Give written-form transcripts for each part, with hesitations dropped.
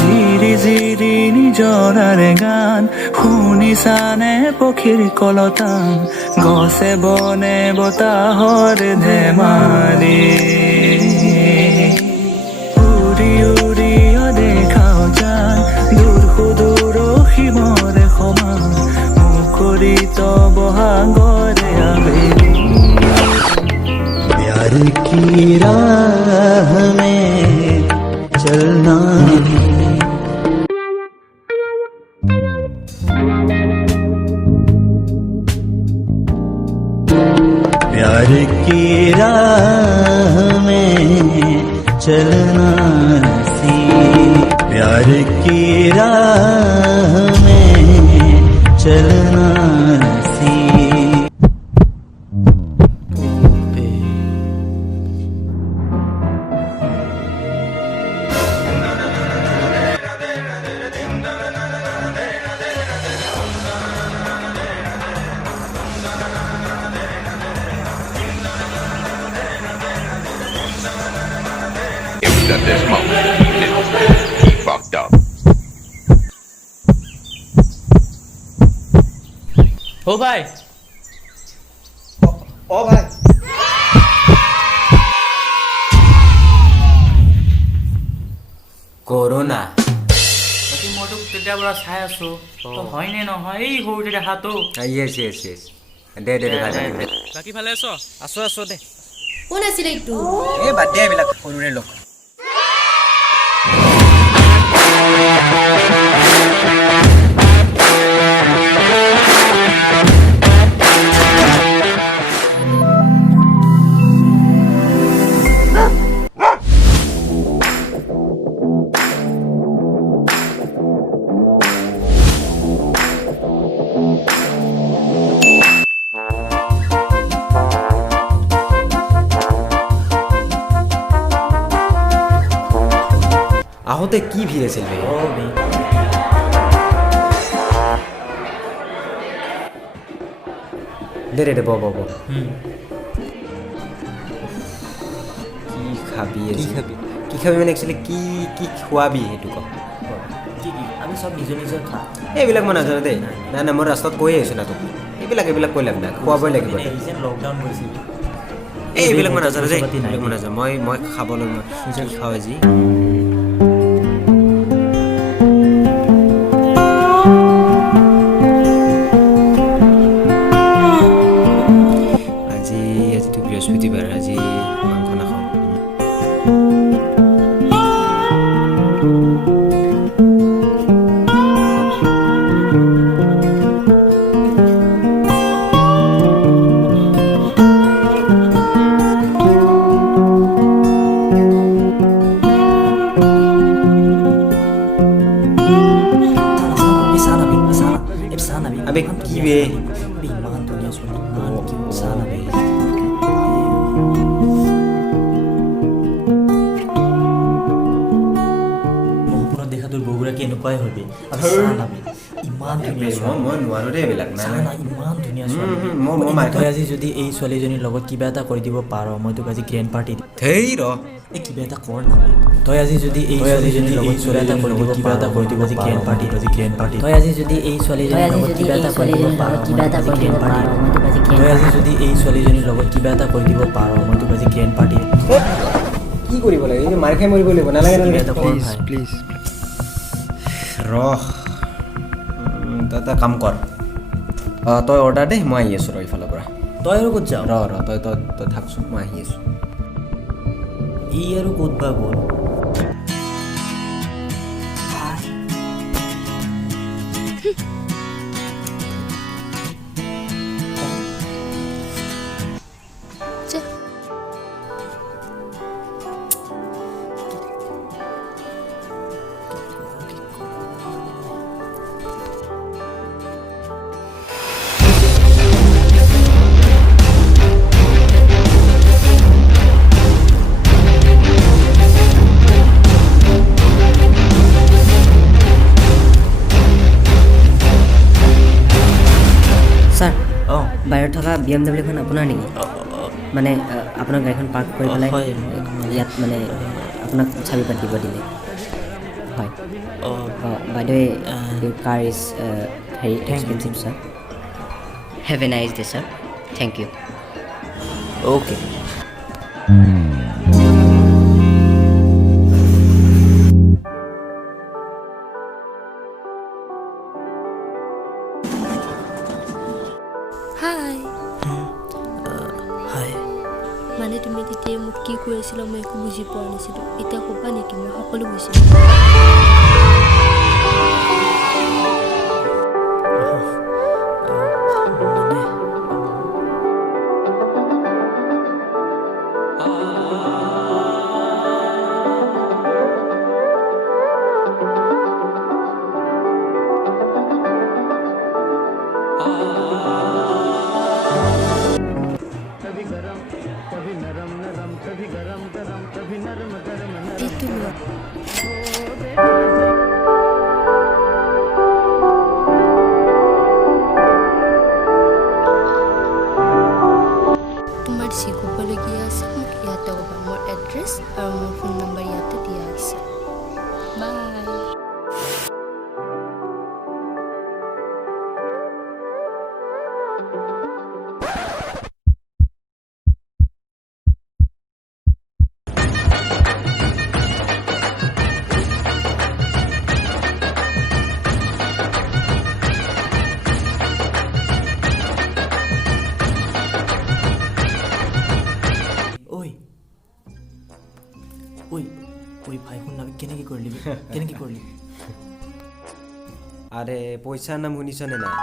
জিৰি জিৰি নিজৰাৰে গান শুনিছানে পক্ষীৰ কলতান গছে বনে বতাহৰ ধেমালি উৰি উৰি দেখাও জান দূৰ সুদূৰ সীমৰে সমান মুখৰিত বহাগৰে আবেলি प्यार की राह में चलना प्यार की राह में चलना सी प्यार की राह में चलना सी That this month he fucked up. ও ভাই ও ভাই কৰোণা বাকী মইতো তেতিয়াৰ পৰা চাই আছো তো হয়নে নহয় এই সৰুতে দেখাতো ইয়েছ ইয়েছ ইয়েছ দে দে ভাই বাকী ভালে আছ আছো দে কোন আছিল এইটো এই বাদ দিয়া এইবিলাক সৰুৰে লোক আহোতে কি ভিড় আছিল বে দে দে বব কি খাবি কি খাবি মানে একচুৱেলি কি খোৱাবি সেইটো ক আমি সব নিজৰ নিজৰ খা এইবিলাক মই নাজানো দেই নাই নাই মই ৰাস্তাত কৈয়ে আছো না তোক এইবিলাক কৈ লাভ নাই খোৱাবই লাগিব লকডাউন কৰিছিল এইবিলাক মই নাজানো দেই মই নাজানো মই খাবলৈ মই খাওঁ আজি আজিতো বৃহস্পতিবাৰ আজি মাংস নাখাওঁ আবে কি বে ইমান ধুনীয়া ছোৱালী ইমান কিউট চানা বে সম্পূৰ্ণ দেখা তোৰ বগুড়া কেনেকুৱাই হবি চানা বে ইমান ধুনীয়া ছোৱালী মই নোৱাৰো দেই এইবিলাক চানা ইমান ধুনীয়া ছোৱালী মই তই আজি যদি এই ছোৱালীজনীৰ লগত কিবা এটা কৰি দিব পাৰ মই তোক আজি গ্ৰেণ্ড পাৰ্টি দিম ধেই ৰ এই কিবা এটা কৰ না তই আজি যদি এই ছোৱালীজনীৰ লগত কিবা এটা কৰি দিব কিবা এটা কৰি দিব আজি গ্ৰেণ্ড পাৰ্টি তই আজি যদি এই ছোৱালীজনীৰ লগত কিবা এটা কৰি দিব পাৰ কিবা এটা কৰি দিব পাৰ তই আজি যদি এই ছোৱালীজনীৰ লগত কিবা এটা কৰি দিব পাৰ মই তোক আজি গ্ৰেণ্ড পাৰ্টি কি কৰিব লাগে এই মাৰ খাই মৰিব লাগিব নালাগে প্লিজ ৰহ তই এটা কাম কৰ তই অৰ্ডাৰ দে মই আহি আছোঁ ৰ ইফালৰ পৰা তই আৰু ক'ত যাওঁ ৰ তই থাকচোন মই আহি আছোঁ ই আৰু ক'ত বা গ'ল বাহিৰত থকা BMW খন আপোনাৰ নেকি মানে আপোনাৰ গাড়ীখন পাৰ্ক কৰি পেলাই ইয়াত মানে আপোনাক চাবি পাতিব দিলে হয় By the way, your car is very expensive, sir. Have a nice day, sir. Thank you. Okay. হাই হাই মানে তুমি তেতিয়া মোক কি কৈ আছিলা মই একো বুজি পোৱা নাছিলোঁ এতিয়া ক'বা নেকি মই সকলো বুজিলোঁ এইটো লোৱা তোমাৰ যি ক'বলগীয়া আছে মোক ইয়াতে ক'বা মোৰ এড্ৰেছ আৰু মোৰ ফোন নম্বৰ ইয়াতে দিয়া আছে বাই ঐ ভাই শুন না কেনেকৈ কৰিলি আৰে পইচাৰ নাম শুনিছনে নাই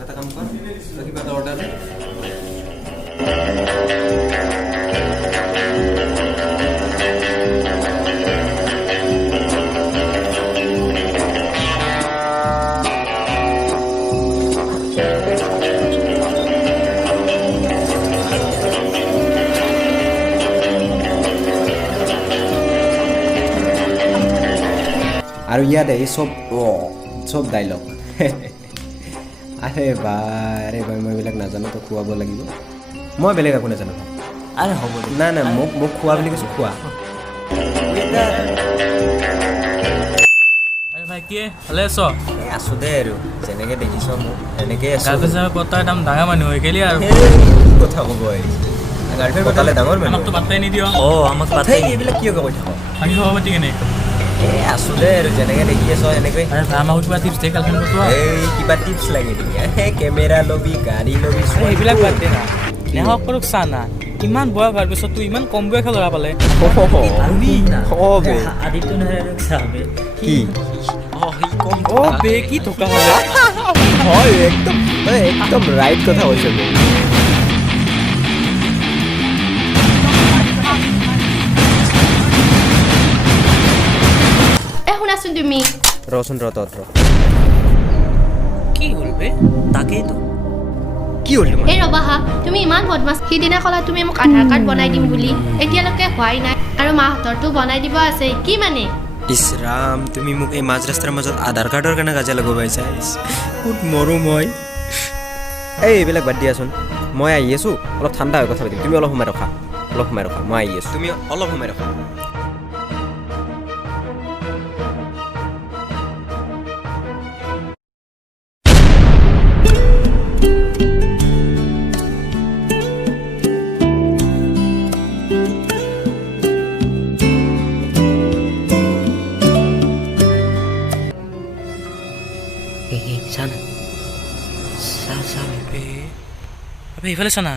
এটা কাম কৰ কিবা এটা অৰ্ডাৰ আৰু ইয়াত এই চব ডাইলগ আৰে ভাই মই এইবিলাক নাজানো তো খুৱাব লাগিব মই বেলেগ একো নাজানো আৰে হ'ব নাই নাই মোক খোৱা বুলি কৈছোঁ খোৱা আৰে ভাই কি ভালে আছ আছো দে আৰু যেনেকৈ দেখিছ মোক এনেকৈ আছো গাৰ্লফ্ৰেণ্ড পতাৰ দাম ডাঙৰ মানুহ হৈ গেলি আৰু কথা ক'ব গাৰ্লফ্ৰেণ্ড পতালে ডাঙৰ মানুহ আমাকতো পাত্তাই নিদিয় আমাক পাতাই এইবিলাক কিয় কৈ থাক আমি খবৰ পাতি কেনে এই আছো দে আৰু যেনেকৈ দেখি আছ এনেকৈ আৰে ভাই আমাক কিবা টিপছ দে গাৰ্লফ্ৰেণ্ড পতোৱা এই কিবা টিপছ লাগে নেকি কেমেৰা ল'বি গাড়ী ল'বি এইবিলাক বাদ দে না নেহক কৰক চা না ইমান বয়স হোৱাৰ পিছত তুই ইমান কম বয়সে ল'ৰা পালে আদিত্য নহয় চাবে কি অ বে কি ধোকা হ'লে হয় একদম ৰাইট কথা কৈছে শুনাচোন তুমি ৰচোন ৰ কি হ'ল বে তাকেইতো কি হ'ল তোমাৰ এই ৰবা হা তুমি ইমান বদমাছ সিদিনা ক'লা তুমি মোক আধাৰ কাৰ্ড বনাই দিম বুলি এতিয়ালৈকে হোৱাই নাই আৰু মাহঁতৰটো বনাই দিব আছে কি মানে ইছৰাম তুমি মোক এই মাজ ৰাস্তাৰ মাজত আধাৰ কাৰ্ডৰ কাৰণে কাজিয়া লগাব আহিছা ক'ত মৰো মই এইবিলাক বাদ দিয়াচোন মই আহি আছোঁ অলপ ঠাণ্ডা হৈ কথা পাতিম তুমি অলপ সময় ৰখা মই আহি আছোঁ তুমি অলপ সময় ৰখা আবে এইফালে চা না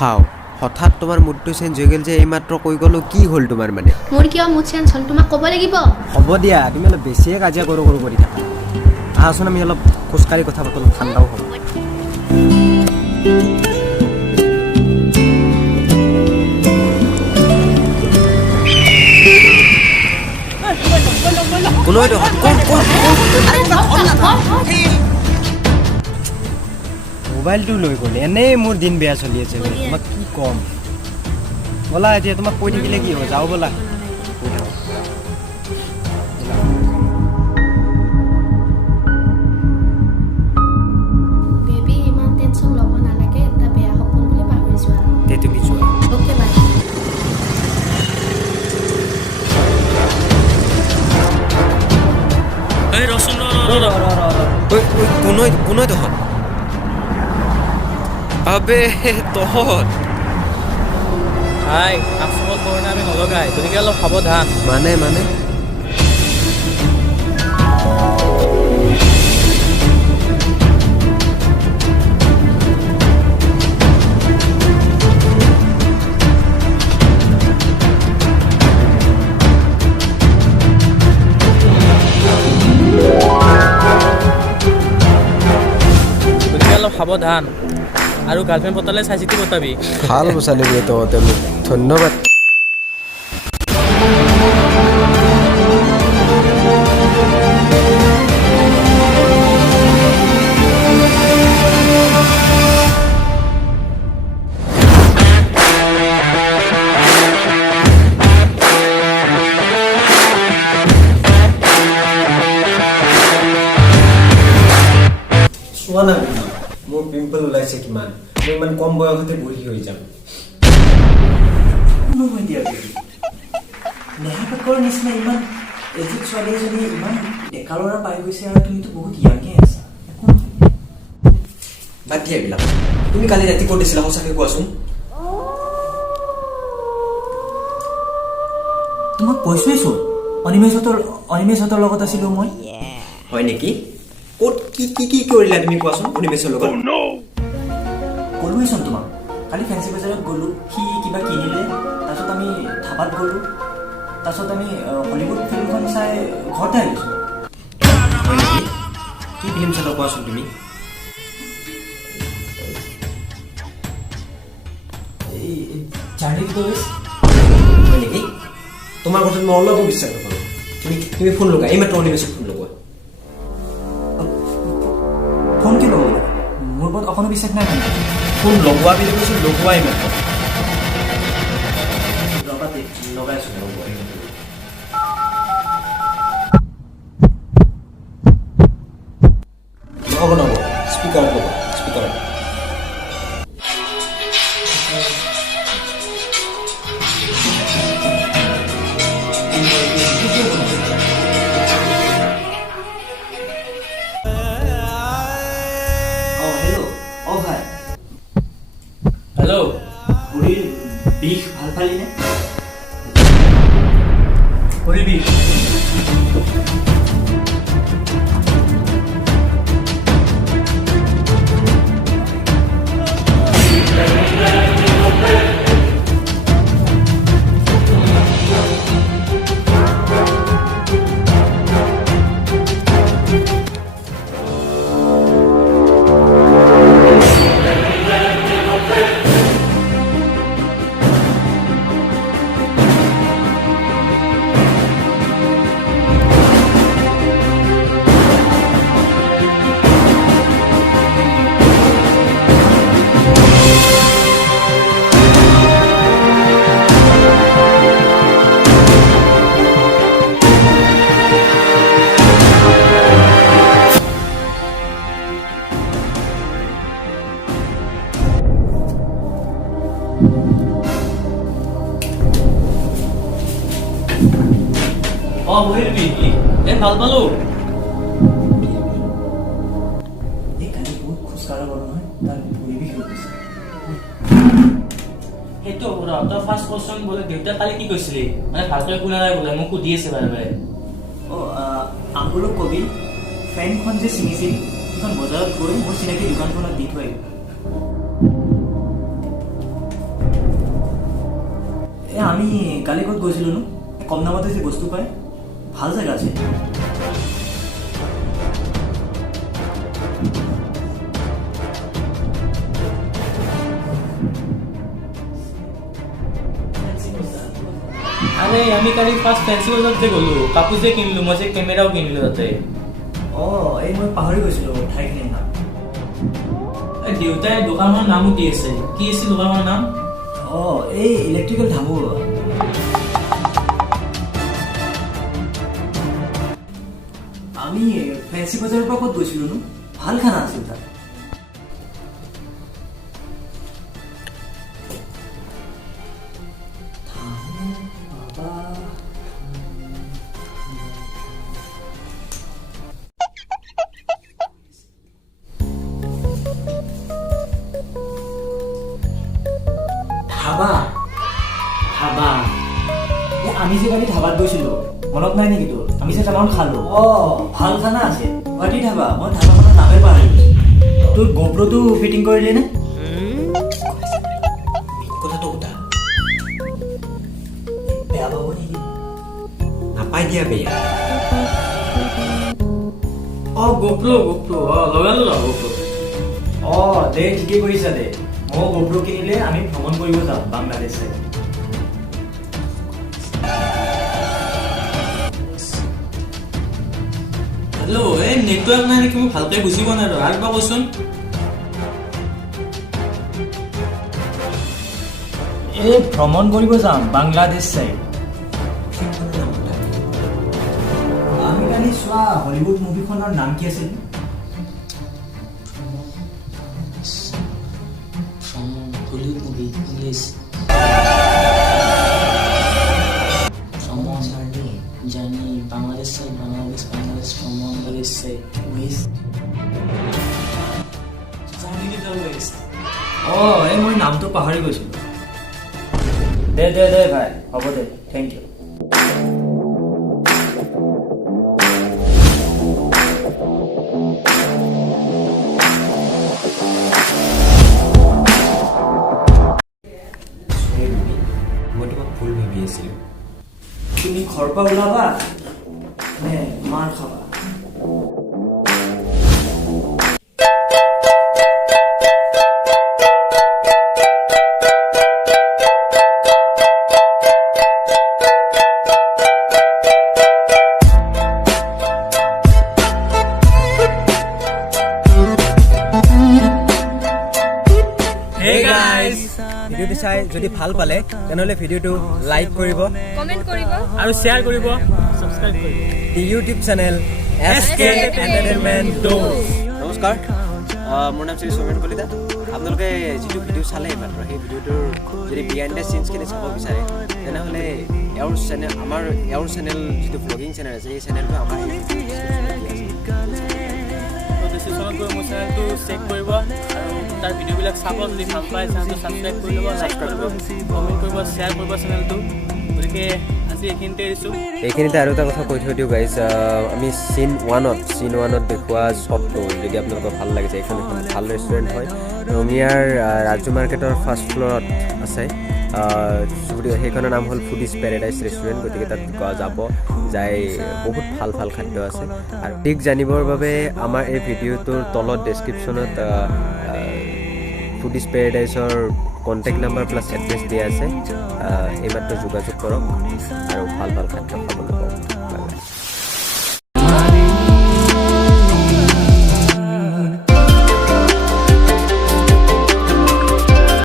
হাও হঠাৎ তোমাৰ মুডটো চেঞ্জ হৈ গ'ল যে এইমাত্ৰ কৈ গ'লো কি হ'ল তোমাৰ মানে মোৰ কিয় মুড চেঞ্জ হ'ল তোমাক ক'ব লাগিব হ'ব দিয়া তুমি অলপ বেছিয়ে কাজিয়া কৰো কৰি থাকা আহাচোন আমি অলপ খোজকাঢ়ি কথা পাতোঁ ঠাণ্ডাও হ'ব মোবাইলটো লৈ গ'ল এনেই মোৰ দিন বেয়া চলি আছে তোমাক কি ক'ম ব'লা এতিয়া তোমাক কৈ থাকিলে কি হ'ব যাওঁ ব'লা বেবী ইমান টেনশ্যন ল'ব নালাগে এটা বেয়া সপোন বুলি পাহৰি যোৱা তে তুমি যোৱা অ'কে বাই এই ৰচোন কোনোই তহঁত আবে তহঁত হাই আচমত কাৰণে আমি নলগাই গতিকে অলপ সাৱধান মানে অলপ সাৱধান আৰু গাৰ্লফ্ৰেণ্ড পতালে চাই চিতি পতাবি ভাল বচালি বোলে তহঁতে মোক ধন্যবাদ চোৱা না মোৰ পিম্পল ওলাইছে কিমান মই ইমান কম বয়সতে বুঢ়ী হৈ যাম নহয় দিয়া নেহা কাকৰ নিচিনা ইমান এজিত ছোৱালী এজনী ইমান ডেকা ল'ৰা পাই গৈছে আৰু তুমিতো বহুত ইয়াংকে আছা বাদ দিয়া এইবিলাক তুমি কালি ৰাতি ক'ত দিছিলা সঁচাকৈ কোৱাচোন তোমাক কৈছোৱেইচোন অনিমেশহঁতৰ লগত আছিলো মই হয় নেকি ক'ত কি কৰিলা তুমি কোৱাচোন অনিমেশৰ লগত ক'লোৱেইচোন তোমাক কালি ফেঞ্চি বজাৰত গ'লোঁ সি কিবা কিনিলে তাৰপিছত আমি ধাবাত গ'লোঁ তাৰপিছত আমি হলিউড ফিল্মখন চাই ঘৰতে আহিছোঁ কি ফিল্ম চালা কোৱাচোন তুমি এই জাৰ্ণি টু দ্য ৱেষ্ট হয় নেকি তোমাৰ কথাত মই অলপো বিশ্বাস নকৰোঁ তুমি ফোন লগা এইমাত্ৰ অনিমেশক ফোন লগোৱা ফোন কি ল'ব লাগে মোৰ ওপৰত অকণো বিশ্বাস নাই মানে ফোন লগোৱা বুলি কৈছোঁ লগোৱাই মাত্ৰ লগাইছোঁ নহ'ব স্পীকাৰত ল'বা স্পীকাৰত হেল্ল' ভৰিৰ বিষ ভাল পালিনে ভৰিৰ বিষ ভৰিৰ বিষ ভাল পালো এই কালি বহুত খোজকাঢ়া কৰোঁ নহয় তাৰ ভৰি বিষ হৈ গৈছে সেইটো পুৰা তই ফাৰ্ষ্ট কোৱেশ্যন বোলে দেউতাই কালি কি কৈছিলি মানে ভালকৈ শুনা নাই বোলে মোক সুধি আছে বাৰে বাৰে আংকুলক কবি ফেনখন যে ছিঙিছিল সেইখন বজাৰত গৈ মোৰ চিনাকি দোকানখনত দি থৈ আমি কালি ক'ত গৈছিলোঁ নো কম দামতে যে বস্তু পায় ভাল জেগা আছে আরে আমি কালি ফার্স্ট ফেন্সি বজাৰত যে গ'লো কাপোৰ যে কিনিলো মই যে কেমেৰাও কিনিলো তাতে এই মই পাহৰি গৈছিলোঁ ঠাইখিনিৰ নাম দেউতাই দোকানৰ নামো দি আছে কি আছিল দোকানৰ নাম এই ইলেক্ট্ৰিকেল ধামু আমি ফেন্সি বজাৰৰ পৰা ক'ত গৈছিলোঁ নো ভাল খানা আছিল তাত আমি যে কালি ধাবাত গৈছিলো মনত নাই নেকি তোৰ আমি যে তামাম খালো ভাল খানা আছে গুৱাহাটী ধাবা মই ধাবাখনৰ নামে পাহৰি গৈছো তোৰ গোপ্ৰটো ফিটিং কৰিলে নে কথাটো উঠা বেয়া পাব নেকি নাপাই দিয়া বেয়া গোপ্ৰ লগালো গোপ্ৰ দে ঠিকেই কৰিছা দে মই গোপ্ৰ কিনিলে আমি ভ্ৰমণ কৰিব যাম বাংলাদেশ হেল্ল' এই নেটৱৰ্ক নাই নেকি মই ভালকৈ বুজি পোৱা নাই আৰু একবাৰ কৈছোন এই ভ্ৰমণ কৰিব যাম বাংলাদেশ চাইড আমি কালি চোৱা হলিউড মুভিখনৰ নাম কি আছিল হলিউড মুভি ইংলিছ জানি Bangladesh side Bangladesh from Bangladesh side west জানি the west এই মই নামটো পাহৰি গৈছিলো দে ভাই হ'ব দে থেংক ইউ মই তোমাক ভুল ভাবি আছিলোঁ তুমি ঘৰৰ পৰা ওলাবা নে মাৰ খাবা ভিডিঅ'টো চাই যদি ভাল পালে তেনেহ'লে ভিডিঅ'টো লাইক কৰিব কমেণ্ট কৰিব আৰু শ্বেয়াৰ কৰিব ছাবস্ক্ৰাইব কৰিব ইউটিউব চেনেল skentertainmentdose নমস্কাৰ মোৰ নাম শ্ৰী সমিৰণ কলিতা আপোনালোকে যিটো ভিডিঅ' চালে মাত্ৰ সেই ভিডিঅ'টোৰ যদি বিহাইণ্ড দ্য চিনছখিনি চাব বিচাৰে তেনেহ'লে আমাৰ চেনেল যিটো ব্লগিং চেনেল আছে সেই চেনেলটো আমাৰ ডিছক্ৰিপশ্যনত গৈ মোৰ চেনেলটো চেক কৰিব আৰু তাৰ ভিডিঅ'বিলাক চাব যদি ভাল পায় চেনেলটো ছাবস্ক্ৰাইব কৰি ল'ব লাইক কৰিব কমেণ্ট কৰিব শ্বেয়াৰ কৰিব চেনেলটো গতিকে আজি এইখিনিতে এৰিছোঁ এইখিনিতে আৰু এটা কথা কৈ থৈ দিওঁ গাইজ আমি চিন ওৱানত দেখুওৱা শ্বপটো যদি আপোনালোকৰ ভাল লাগিছে এইখন এখন ভাল ৰেষ্টুৰেণ্ট হয় ৰঙিয়াৰ ৰাজু মাৰ্কেটৰ ফাৰ্ষ্ট ফ্ল'ৰত আছে সেইখনৰ নাম হ'ল ফুডিজ পেৰাডাইজ ৰেষ্টুৰেণ্ট গতিকে তাত যাব যাই বহুত ভাল খাদ্য আছে আৰু ঠিক জানিবৰ বাবে আমাৰ এই ভিডিঅ'টোৰ তলত ডেছক্ৰিপশ্যনত ফুডিজ পেৰাডাইজৰ কণ্টেক্ট নাম্বাৰ প্লাছ এড্ৰেছ দিয়া আছে এইমাত্ৰ যোগাযোগ কৰক আৰু ভাল খাদ্য খাবলৈ পাওক